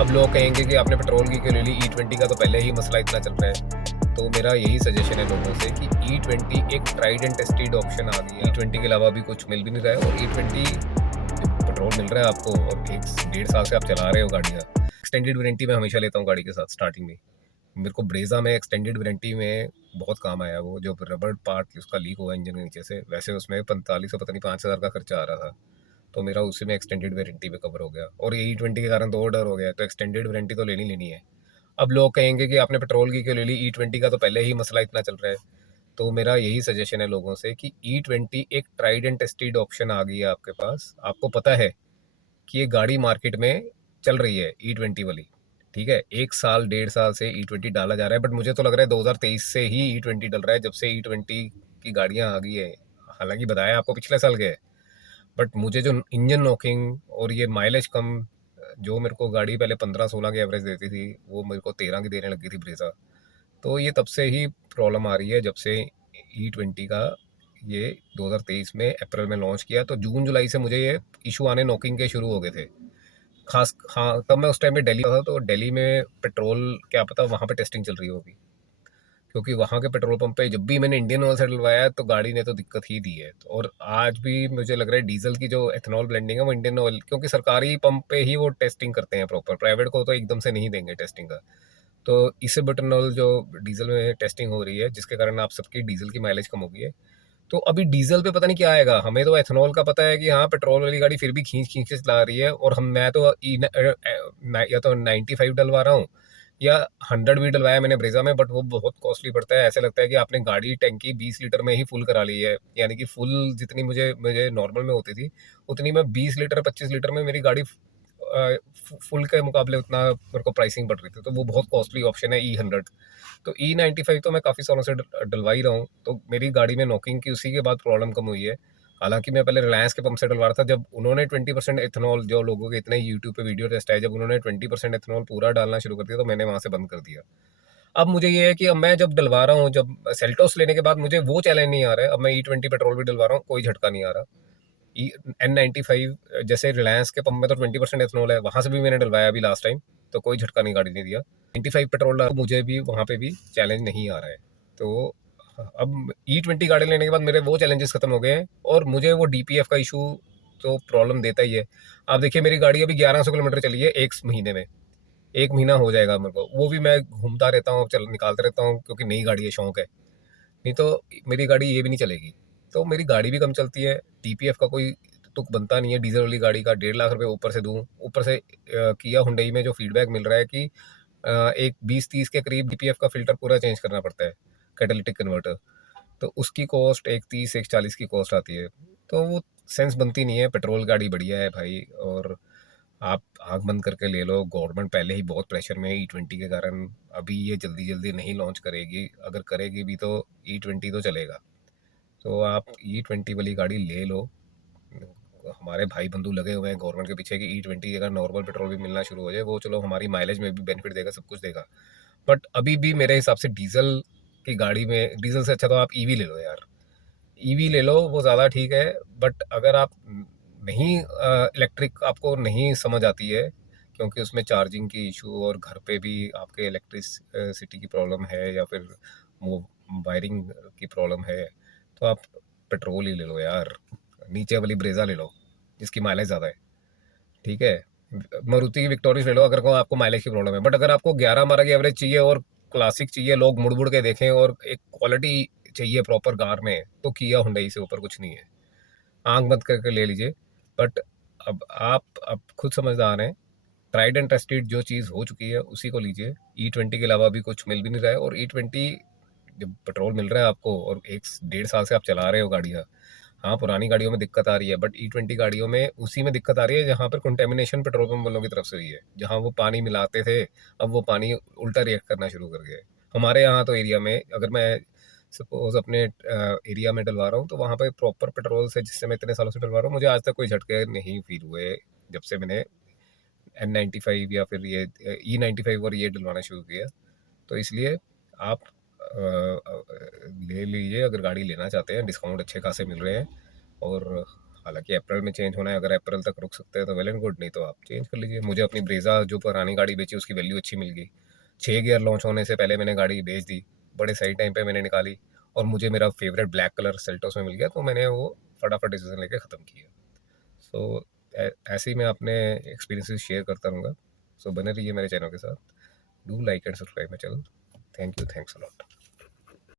अब लोग कहेंगे कि आपने पेट्रोल की क्यों ले ली, E20 का तो पहले ही मसला इतना चल रहा है। तो मेरा यही सजेशन है लोगों से कि E20 एक ट्राइड एंड टेस्टेड ऑप्शन आ गया है। E20 के अलावा भी कुछ मिल भी नहीं रहा है, और E20 पेट्रोल मिल रहा है आपको और 1-1.5 साल से आप चला रहे हो गाड़ियाँ। एक्सटेंडेड वारंटी मैं हमेशा लेता हूँ गाड़ी के साथ स्टार्टिंग में। मेरे को ब्रेजा में एक्सटेंडेड वारंटी में बहुत काम आया, वो जो रबड़ पार्ट उसका लीक हुआ इंजन के नीचे से, वैसे उसमें 4500 पता नहीं 5000 का खर्चा आ रहा था, तो मेरा उसी में एक्सटेंडेड वारंटी पे कवर हो गया। और ये E20 के कारण तो और डर हो गया, तो एक्सटेंडेड वारंटी तो लेनी लेनी है। अब लोग कहेंगे कि आपने पेट्रोल की क्यों ले ली, E20 का तो पहले ही मसला इतना चल रहा है। तो मेरा यही सजेशन है लोगों से कि E20 एक ट्राइड एंड टेस्टेड ऑप्शन आ गई है आपके पास। आपको पता है कि ये गाड़ी मार्केट में चल रही है E20 वाली, ठीक है। 1 साल 1.5 साल से E20 डाला जा रहा है, बट मुझे तो लग रहा है 2023 से ही E20 डल रहा है, जब से E20 की गाड़ियाँ आ गई है। हालांकि बताया आपको पिछले साल के है, बट मुझे जो इंजन नॉकिंग और ये माइलेज कम, जो मेरे को गाड़ी पहले 15-16 की एवरेज देती थी, वो मेरे को 13 की देने लगी थी ब्रेजा। तो ये तब से ही प्रॉब्लम आ रही है, जब से E20 का ये 2023 में अप्रैल में लॉन्च किया, तो जून जुलाई से मुझे ये इशू आने नॉकिंग के शुरू हो गए थे। खास हाँ, तब मैं उस टाइम पे दिल्ली था, तो दिल्ली में पेट्रोल क्या पता वहाँ पे टेस्टिंग चल रही होगी, क्योंकि वहाँ के पेट्रोल पंप पे जब भी मैंने इंडियन ऑयल से डलवाया है तो गाड़ी ने तो दिक्कत ही दी है। और आज भी मुझे लग रहा है डीजल की जो एथनॉल ब्लेंडिंग है वो इंडियन ऑयल, क्योंकि सरकारी पंप पे ही वो टेस्टिंग करते हैं प्रॉपर, प्राइवेट को तो एकदम से नहीं देंगे टेस्टिंग का। तो इससे बटनॉल जो डीजल में टेस्टिंग हो रही है, जिसके कारण आप सबकी डीजल की माइलेज कम हो गई है। तो अभी डीजल पे पता नहीं क्या आएगा, हमें तो एथनॉल का पता है कि हाँ पेट्रोल वाली गाड़ी फिर भी खींच खींच के चला रही है, और हम मैं तो या तो 95 डलवा रहा हूँ या 100 भी डलवाया मैंने ब्रेजा में, बट वो बहुत कॉस्टली पड़ता है। ऐसे लगता है कि आपने गाड़ी टैंकी 20 लीटर में ही फुल करा ली है, यानी कि फुल जितनी मुझे मुझे नॉर्मल में होती थी उतनी मैं 20 लीटर 25 लीटर में मेरी गाड़ी फुल के मुकाबले उतना मेरे को प्राइसिंग पड़ रही थी। तो वो बहुत कॉस्टली ऑप्शन है E100। तो E95 तो मैं काफ़ी सालों से डलवा ही रहा हूँ, तो मेरी गाड़ी में नॉकिंग की उसी के बाद प्रॉब्लम कम हुई है। हालांकि मैं पहले रिलायंस के पंप से डलवा रहा था, जब उन्होंने 20% एथनॉल, जो लोगों के इतने यूट्यूब पे वीडियो टेस्ट आए, जब उन्होंने 20% एथनॉल पूरा डालना शुरू कर दिया तो मैंने वहाँ से बंद कर दिया। अब मुझे ये है कि अब मैं जब डलवा रहा हूँ, जब सेल्टोस लेने के बाद मुझे वो चैलेंज नहीं आ रहा है। अब मैं E20 पेट्रोल भी डलवा रहा हूँ, कोई झटका नहीं आ रहा। N95 जैसे रिलायंस के पंप में तो 20% एथनॉल है, वहाँ से भी मैंने डलवाया अभी लास्ट टाइम, तो कोई झटका नहीं गाड़ी ने दिया। 95 पेट्रोल डाला, मुझे भी वहाँ पे भी चैलेंज नहीं आ रहा है। तो अब E20 गाड़ी लेने के बाद मेरे वो चैलेंजेस खत्म हो गए हैं, और मुझे वो DPF का इशू तो प्रॉब्लम देता ही है। आप देखिए मेरी गाड़ी अभी 1100 किलोमीटर चली है 1 महीने में, 1 महीना हो जाएगा मेरे को, वो भी मैं घूमता रहता हूँ, चल निकालता रहता हूँ, क्योंकि नई गाड़ी है, शौक है। नहीं तो मेरी गाड़ी ये भी नहीं चलेगी। तो मेरी गाड़ी भी कम चलती है, DPF का कोई तुक बनता नहीं है। डीजल वाली गाड़ी का 1.5 लाख रुपए ऊपर से दूँ, ऊपर से किया हुंडई में जो फीडबैक मिल रहा है कि एक 20-30 के करीब DPF का फिल्टर पूरा चेंज करना पड़ता है, कैटालिटिक कन्वर्टर। तो उसकी कॉस्ट एक 30-140 की कॉस्ट आती है। तो वो सेंस बनती नहीं है। पेट्रोल गाड़ी बढ़िया है भाई, और आप आँख बंद करके ले लो। गवर्नमेंट पहले ही बहुत प्रेशर में है E20 के कारण, अभी ये जल्दी जल्दी नहीं लॉन्च करेगी, अगर करेगी भी तो E20 तो चलेगा। तो आप E20 वाली गाड़ी ले लो। हमारे भाई बंधु लगे हुए हैं गवर्नमेंट के पीछे कि E20 अगर नॉर्मल पेट्रोल भी मिलना शुरू हो जाए, वो चलो हमारी माइलेज में भी बेनिफिट देगा, सब कुछ देगा। बट अभी भी मेरे हिसाब से डीजल की गाड़ी में, डीजल से अच्छा तो आप ईवी ले लो यार। ईवी ले लो, वो ज़्यादा ठीक है। बट अगर आप नहीं, इलेक्ट्रिक आपको नहीं समझ आती है, क्योंकि उसमें चार्जिंग की इशू, और घर पे भी आपके इलेक्ट्रिसिटी की प्रॉब्लम है, या फिर वो वायरिंग की प्रॉब्लम है, तो आप पेट्रोल ही ले लो यार। नीचे वाली ब्रेजा ले लो, जिसकी माइलेज ज़्यादा है, ठीक है। मारुति की विक्टोरिया ले लो अगर को आपको माइलेज की प्रॉब्लम है। बट अगर आपको 11-12 की एवरेज चाहिए और क्लासिक चाहिए, लोग मुड़ मुड़ के देखें, और एक क्वालिटी चाहिए प्रॉपर कार में, तो किया हुंडई से ऊपर कुछ नहीं है। आंख बंद करके ले लीजिए। बट अब खुद समझदार हैं, ट्राइड एंड टेस्टेड जो चीज़ हो चुकी है उसी को लीजिए। E20 के अलावा भी कुछ मिल भी नहीं रहा है, और E20 जब पेट्रोल मिल रहा है आपको और 1-1.5 साल से आप चला रहे हो गाड़ियाँ, हाँ पुरानी गाड़ियों में दिक्कत आ रही है, बट E20 गाड़ियों में उसी में दिक्कत आ रही है जहाँ पर कंटेमिनेशन पेट्रोल पंप वालों की तरफ से हुई है। जहाँ वो पानी मिलाते थे, अब वो पानी उल्टा रिएक्ट करना शुरू कर गया है। हमारे यहाँ तो एरिया में, अगर मैं सपोज अपने एरिया में डलवा रहा हूँ, तो वहाँ पे प्रॉपर पेट्रोल से, जिससे मैं इतने सालों से डलवा रहा हूँ, मुझे आज तक कोई झटके नहीं फील हुए, जब से मैंने N95 या फिर ये E95 और ये डलवाना शुरू किया। तो इसलिए आप ले लीजिए, अगर गाड़ी लेना चाहते हैं, डिस्काउंट अच्छे खासे मिल रहे हैं। और हालांकि अप्रैल में चेंज होना है, अगर अप्रैल तक रुक सकते हैं तो वेल एंड गुड, नहीं तो आप चेंज कर लीजिए। मुझे अपनी ब्रेजा जो पुरानी गाड़ी बेची उसकी वैल्यू अच्छी मिल गई, 6 गियर लॉन्च होने से पहले मैंने गाड़ी बेच दी, बड़े सही टाइम पे मैंने निकाली, और मुझे मेरा फेवरेट ब्लैक कलर सेल्टोस में मिल गया, तो मैंने वो फटाफट डिसीजन लेके ख़त्म किया। सो ऐसे ही मैं अपने एक्सपीरियंसेस शेयर करता रहूँगा। सो बने रहिए मेरे चैनल के साथ, do like and subscribe my channel. Thank you, thanks a lot.